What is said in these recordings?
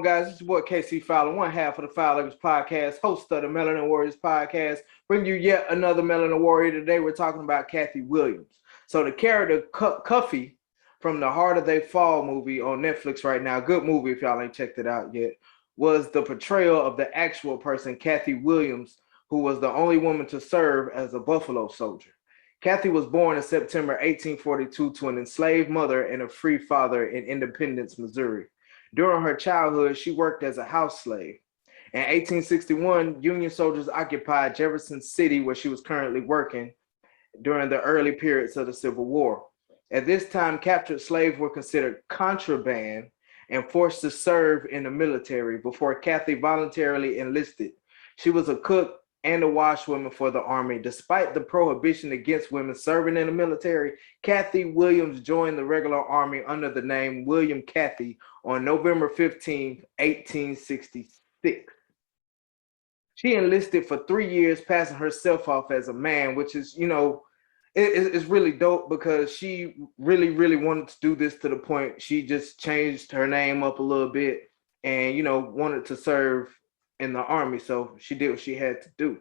on, guys? It's your boy KC Fowler, one half of the Fowlers podcast, host of the Melanin Warriors podcast. Bring you yet another Melanin Warrior. Today we're talking about Cathy Williams. So the character Cuffy from the Harder They Fall movie on Netflix right now, good movie if y'all ain't checked it out yet, was the portrayal of the actual person, Cathy Williams, who was the only woman to serve as a Buffalo soldier. Cathy was born in September 1842 to an enslaved mother and a free father in Independence, Missouri. During her childhood, she worked as a house slave. In 1861, Union soldiers occupied Jefferson City, where she was currently working during the early periods of the Civil War. At this time, captured slaves were considered contraband and forced to serve in the military before Cathy voluntarily enlisted. She was a cook and a washwoman for the Army. Despite the prohibition against women serving in the military, Cathy Williams joined the regular Army under the name William Cathy on November 15, 1866. She enlisted for 3 years, passing herself off as a man, which is, it's really dope because she really wanted to do this to the point she just changed her name up a little bit and, wanted to serve in the Army. So she did what she had to do.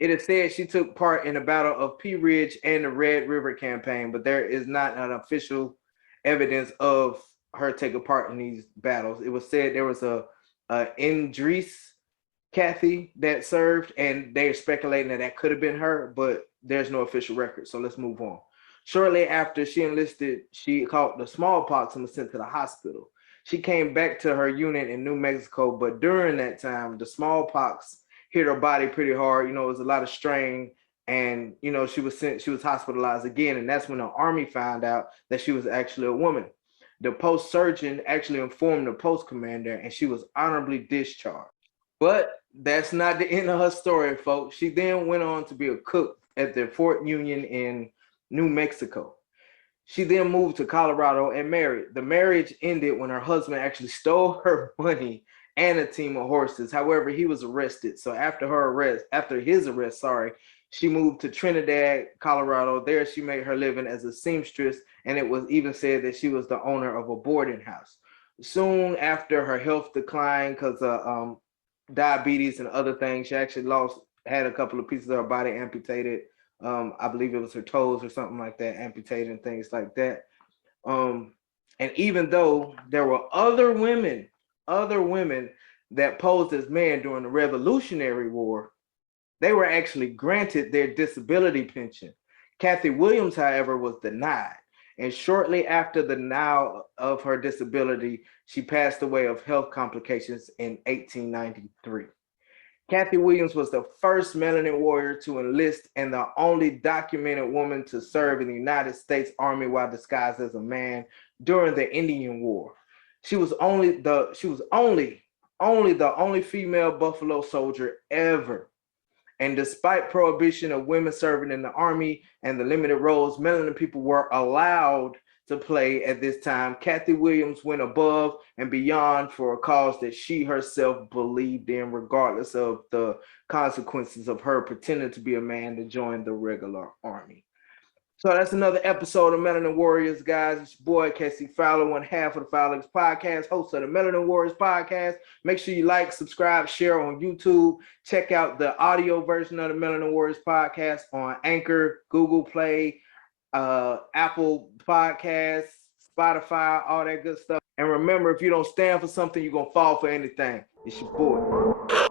It is said she took part in the Battle of Pea Ridge and the Red River campaign, but there is not an official evidence of her taking part in these battles. It was said there was a Indris Cathy that served, and they're speculating that could have been her, but there's no official record. So let's move on. Shortly after she enlisted, she caught the smallpox and was sent to the hospital. She came back to her unit in New Mexico, but during that time, the smallpox hit her body pretty hard. It was a lot of strain, and she was hospitalized again, and that's when the Army found out that she was actually a woman. The post surgeon actually informed the post commander, and she was honorably discharged. But that's not the end of her story, folks. She then went on to be a cook at the Fort Union in New Mexico. She then moved to Colorado and married. The marriage ended when her husband actually stole her money and a team of horses. However, he was arrested. So after his arrest, she moved to Trinidad, Colorado. There she made her living as a seamstress, and it was even said that she was the owner of a boarding house. Soon after, her health declined because of diabetes and other things. She actually had a couple of pieces of her body amputated. I believe it was her toes or something like that, amputated and things like that. And even though there were other women that posed as men during the Revolutionary War, they were actually granted their disability pension. Cathy Williams, however, was denied. And shortly after the denial of her disability, she passed away of health complications in 1893. Cathy Williams was the first Melanin warrior to enlist and the only documented woman to serve in the United States Army while disguised as a man during the Indian War. She was the only female Buffalo soldier ever. And despite prohibition of women serving in the Army and the limited roles Melanin people were allowed to play at this time, Cathy Williams went above and beyond for a cause that she herself believed in, regardless of the consequences of her pretending to be a man to join the regular Army. So that's another episode of Melanin Warriors, guys. It's your boy, KC Fowler, one half of the Fowlers podcast, host of the Melanin Warriors podcast. Make sure you like, subscribe, share on YouTube. Check out the audio version of the Melanin Warriors podcast on Anchor, Google Play, Apple Podcasts, Spotify, all that good stuff. And remember, if you don't stand for something, you're going to fall for anything. It's your boy.